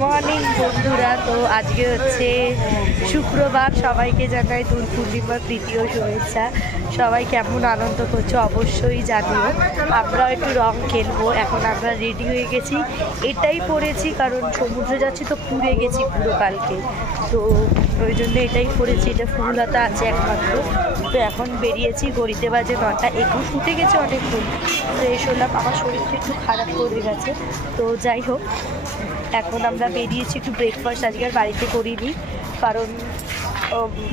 Morning বন্ধুরা। তো আজকে হচ্ছে শুক্রবার, সবাইকে জানাই দোল পূর্ণিমার তৃতীয় শুভেচ্ছা। সবাই কেমন আনন্দ করছো অবশ্যই জানিও। আমরাও একটু রং খেলবো। এখন আমরা রেডি হয়ে গেছি, এটাই পরেছি কারণ সমুদ্রে যাচ্ছি তো পুড়ে গেছি পুরো কালকে, তো ওই জন্য এটাই পরেছি। এটা ফুলহাতা আছে একমাত্র। তো এখন বেরিয়েছি, ঘড়িতে বাজে 9:21, উঠে গেছে অনেকক্ষণ। ফ্রেশ হলাম, আমার শরীরটা একটু খারাপ করে গেছে। তো যাই হোক, এখন আমরা বেরিয়েছি। একটু ব্রেকফাস্ট আজকে আর বাড়িতে করিনি, কারণ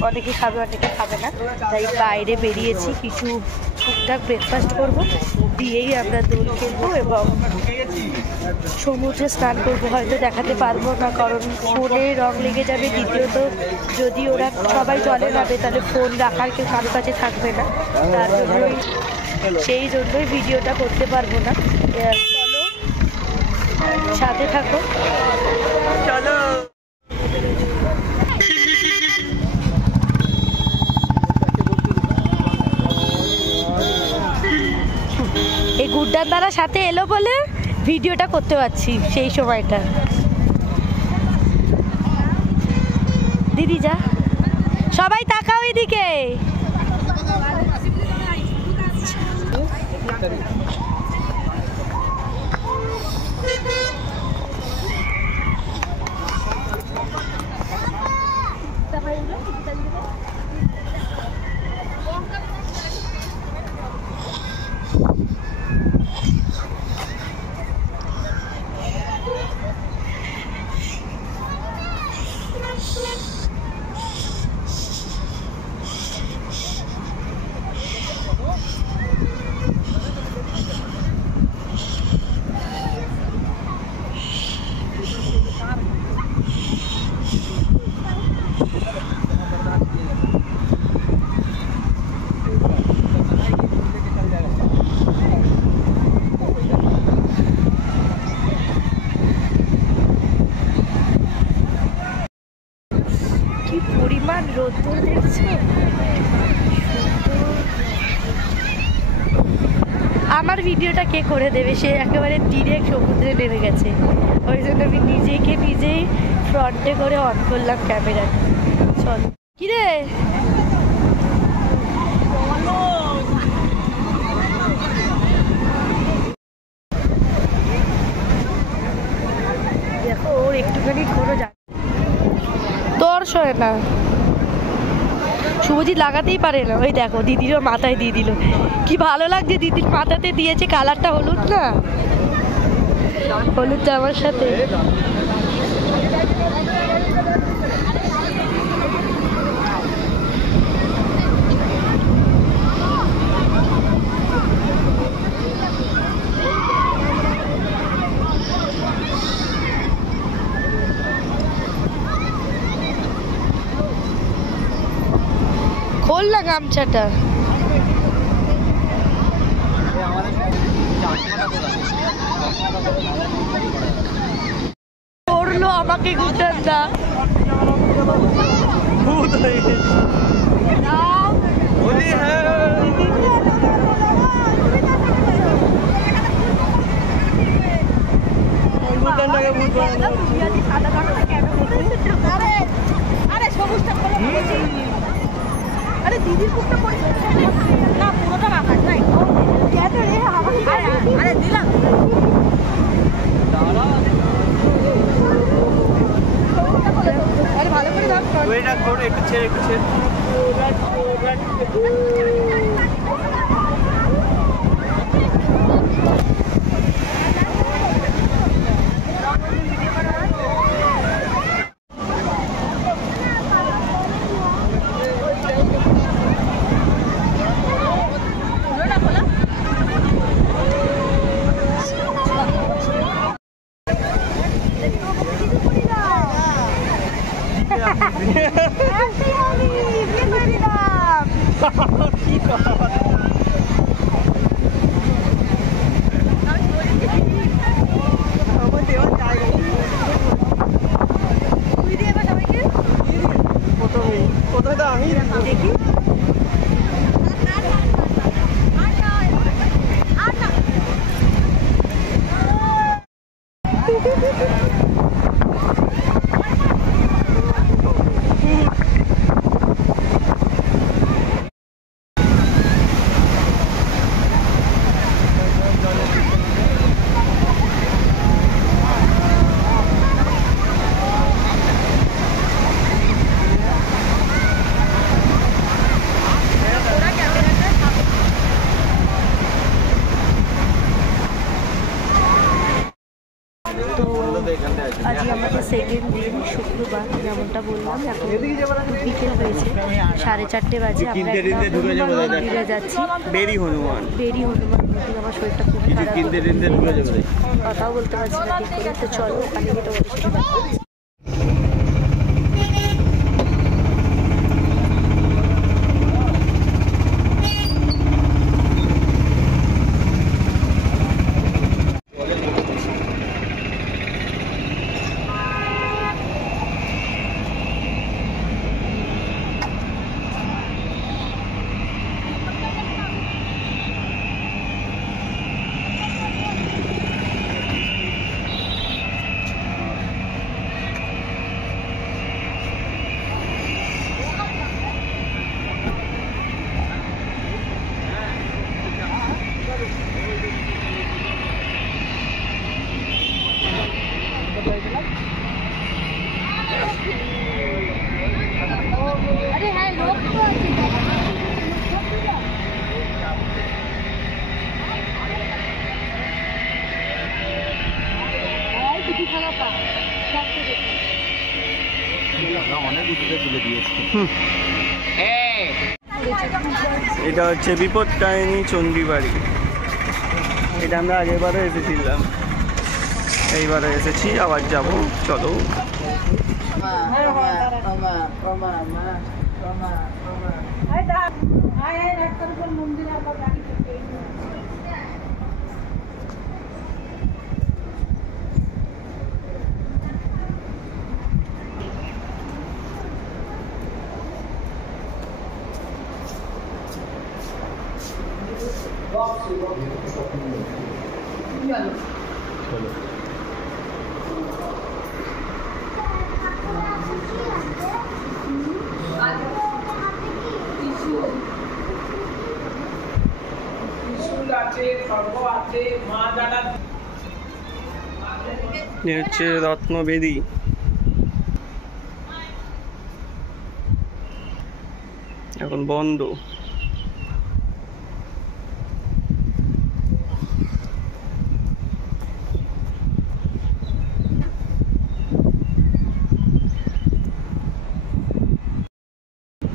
অনেকে খাবে অনেকে খাবে না, তাই বাইরে বেরিয়েছি। কিছু টুকটাক ব্রেকফাস্ট করবো, দিয়েই আমরা দোল খেলবো এবং সমুদ্রে স্নান করবো। হয়তো দেখাতে পারবো না কারণ ফোনে রং লেগে যাবে। দ্বিতীয়ত যদি ওরা সবাই জলে নামে তাহলে ফোন রাখার কেউ কারো কাছে থাকবে না, তার জন্যই সেই জন্যই ভিডিওটা করতে পারবো না। চলো সাথে থাকো, চলো। এই গুড্ডার দ্বারা সাথে এলো বলে ভিডিওটা করতে পারছি সেই সময়টা। দিদি যা, সবাই তাকাও এদিকে। পরিমাণ রোদ্দুর দেখছো, আমার ভিডিওটা কে করে দেবে? সে একেবারে ডিরেক্ট সমুদ্রে নেমে গেছে, ওই জন্য আমি নিজেই ফ্রন্টে করে অন করলাম ক্যামেরা। চল কিরে, দেখো ওর একটুখানি কোনো তোর সয় না, শুভজিৎ লাগাতেই পারে না। ওই দেখো দিদিরও মাথায় দিয়ে দিল, কি ভালো লাগছে। দিদির মাথাতে দিয়েছে, কালারটা হলুদ না, হলুদটা আমার সাথে। খোল না গামছাটা। করলো আমাকে গুটার দা। আরে দিদির বুকটা না, পুরোটা না থাক নাই। আরে দিলাম ভালো করে একটু ছেড়ে দেখি আজকে আমাদের সেকেন্ড দিন, শুক্রবার, যেমনটা বললাম। এখন বিকেল হয়েছে, 4:30 বাজে। আমরা হনুমান মন্দিরে যাচ্ছি, বেরি হনুমান মন্দির। আমার শরীরটা খুব খারাপ, কথাও বলতে পারছি না ঠিক করে। তো চলো ওখানে গিয়ে তোমাদের সাথে কথা হচ্ছে। এটা হচ্ছে বিপত্তারিণী চণ্ডীবাড়ি। এটা আমরা আগেরবারও এসেছিলাম, এইবারে এসেছি, আবার যাব। চলো। হচ্ছে রত্নবেদী। এখন বন্ধ।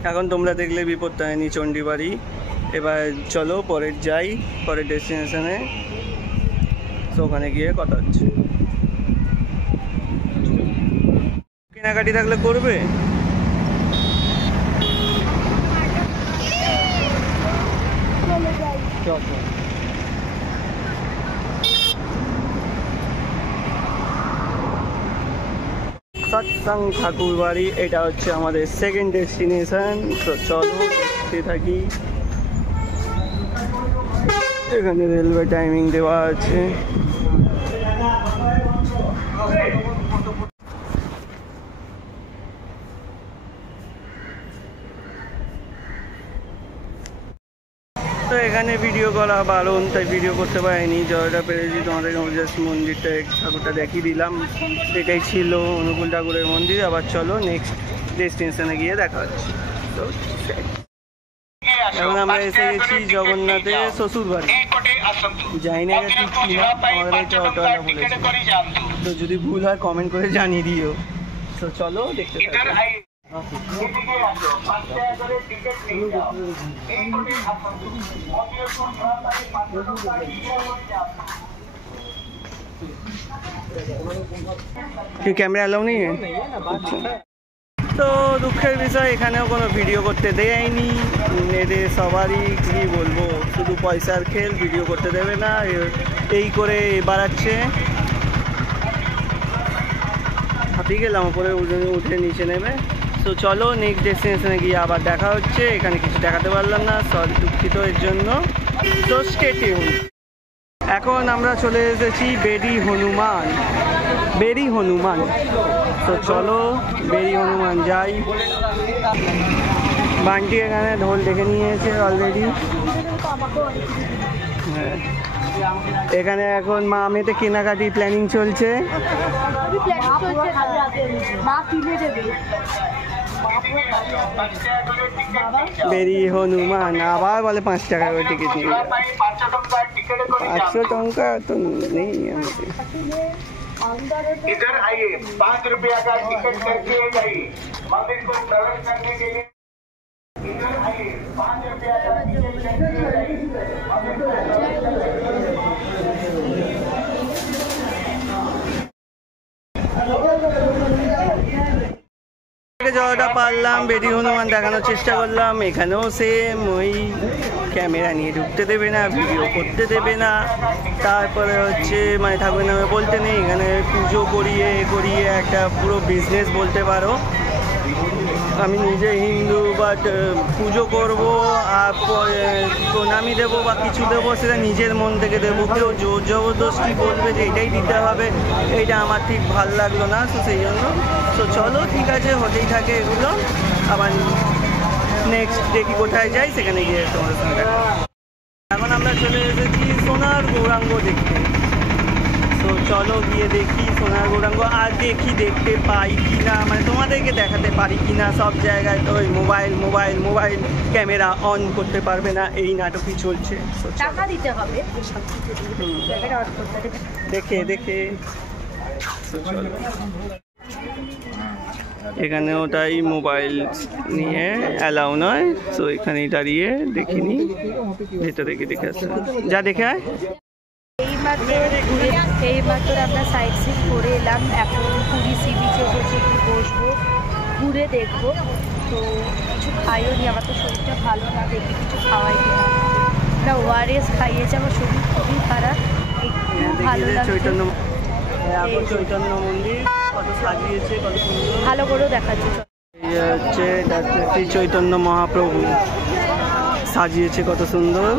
এখন তোমরা দেখলে বিপত্তারিণী চণ্ডীবাড়ি। এবার চলো পরের যাই, পরের ডেস্টিনেশনে। তো ওখানে গিয়ে কথা হচ্ছে। কেনাকাটি থাকলে করবে? সৎসং ঠাকুর বাড়ি, এটা হচ্ছে আমাদের সেকেন্ড ডেস্টিনেশন। তো চলো দেখতে থাকি। এখানে রেলওয়ে টাইমিং দেওয়া আছে। তো এখানে ভিডিও করা বারণ, তাই ভিডিও করতে পারিনি। যতটা পেরেছি তোমাদের জাস্ট মন্দিরটা, ঠাকুরটা দেখিয়ে দিলাম। এটাই ছিল অনুকূল ঠাকুরের মন্দির। আবার চলো নেক্সট ডেস্টিনেশনে গিয়ে দেখা হচ্ছে। তো এখন আমরা এসে গেছি জগন্নাথের শ্বশুর বাড়ি। যাই না ঠিক কিনা, আমাদের একটা অটোওয়ালা বলেছে। তো যদি ভুল হয় কমেন্ট করে জানিয়ে দিও। তো চলো দেখতে থাকো। ক্যামেরা অ্যালাউ নেই। তো দুঃখের বিষয়, এখানেও কোনো ভিডিও করতে দেয়নি এদের। সবারই কি বলবো, শুধু পয়সার খেল, ভিডিও করতে দেবে না, এই করে বাড়াচ্ছে। হাঁপিয়ে গেলাম, উপরে উঠে নিচে নেবে। তো চলো নেক্সট ডেস্টিনেশনে গিয়ে আবার দেখা হচ্ছে। এখানে কিছু দেখাতে পারলাম না, সরি, দুঃখিত এর জন্য। তো স্টে টিউন। এখন আমরা চলে এসেছি বেরি হনুমান। তো চলো বেরি হনুমান যাই। বান্টি এখানে ঢোল ডেকে নিয়েছে অলরেডি। হ্যাঁ, এখানে এখন মা মেয়েতে কেনাকাটি প্ল্যানিং চলছে। বেরি হনুমান আবার বলে 5 টাকা করে টিকিট নিয়ে। 500 টাকা তো নেই আমাদের। इधर आइए, 5 रुपया का टिकट करके जाइए मंदिर को प्रवेश करने के लिए। इधर आइए, 5 रुपया का टिकट करके जाइए मंदिर को प्रवेश करने के लिए। যতটা পারলাম বেদি হনুমান দেখানোর চেষ্টা করলাম। এখানেও সেম ওই ক্যামেরা নিয়ে ঢুকতে দেবে না, ভিডিও করতে দেবে না, তারপরে হচ্ছে মানে ঠাকুরের নামে বলতে নেই। এখানে পুজো করিয়ে করিয়ে একটা পুরো বিজনেস বলতে পারো। আমি নিজে হিন্দু, বাট পুজো করব আর প্রণামী দেবো বা কিছু দেবো সেটা নিজের মন থেকে দেবো। কেউ জোর জবরদস্তি বলবে যে এটাই দিতে হবে, এইটা আমার ঠিক ভাল লাগলো না। তো সেই জন্য তো চলো ঠিক আছে, হতেই থাকে এগুলো। আবার নেক্সট দেখি কোথায় যাই, সেখানে গিয়ে তোমাদের সঙ্গে দেখা। এখন আমরা চলে এসেছি সোনার গৌরাঙ্গ দেখতে। তো চলো গিয়ে দেখি সোনার গৌরাঙ্গ। আর দেখি দেখতে পাই কি না, মানে তোমাদেরকে দেখাতে পারি কি না। সব জায়গায় তো ওই mobile mobile mobile, camera on করতে পারবে না, এই নাটকই চলছে। টাকা দিতে হবে দেখে দেখে এখানে ওটাই মোবাইল নিয়ে অ্যালাউ নয়। তো এখানেই দাঁড়িয়ে দেখিনি, ভেতরে গিয়ে দেখে আসছে। যা দেখে আয়। এইমাত্র আমরা সাইট সিন করে এলাম। এখন পুরী সি বিচে এসেছি, একটু বসবো, ঘুরে দেখবো। তো কিছু খাইও নি, আমার তো শরীরটা ভালো না, দেখি কিছু খাওয়াই কিনা না। ওআরএস খাইয়েছে, আমার শরীর খুবই খারাপ, একটু ভালো লাগছে। চৈতন্য মন্দির কত সাজিয়েছে, কত সুন্দর, ভালো করেও দেখাচ্ছে। এই হচ্ছে শ্রী চৈতন্য মহাপ্রভু সাজিয়েছে কত সুন্দর।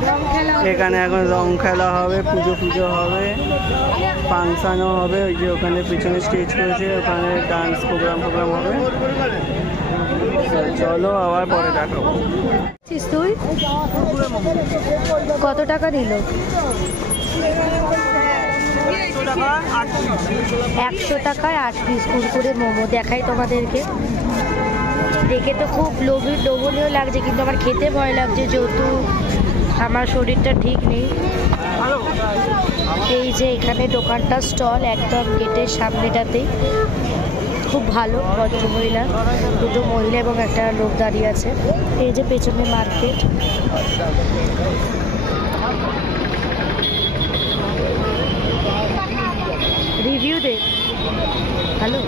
এখানে এখন রং খেলা হবে, পুজো পুজো হবে, ফাংশানও হবে। ওই যে ওখানে পিছনে স্টেজ করেছে, ওখানে ডান্স প্রোগ্রাম হবে। চলো আবার পরে দেখাবো। তুই কত টাকা নিল? 100 টাকায় 8 পিস কুরকুরে মোমো। দেখাই তোমাদেরকে, দেখে তো খুব লোভনীয় লাগছে, কিন্তু আমার খেতে ভয় লাগছে যেহেতু আমার শরীরটা ঠিক নেই। এই যে এখানে দোকানটা স্টল একদম গেটের সামনেটাতেই, খুব ভালো। ভদ্রমহিলা, দুটো মহিলা এবং একটা লোক দাঁড়িয়ে আছে। এই যে পেছনে মার্কেট। রিভিউ দে। হ্যালো।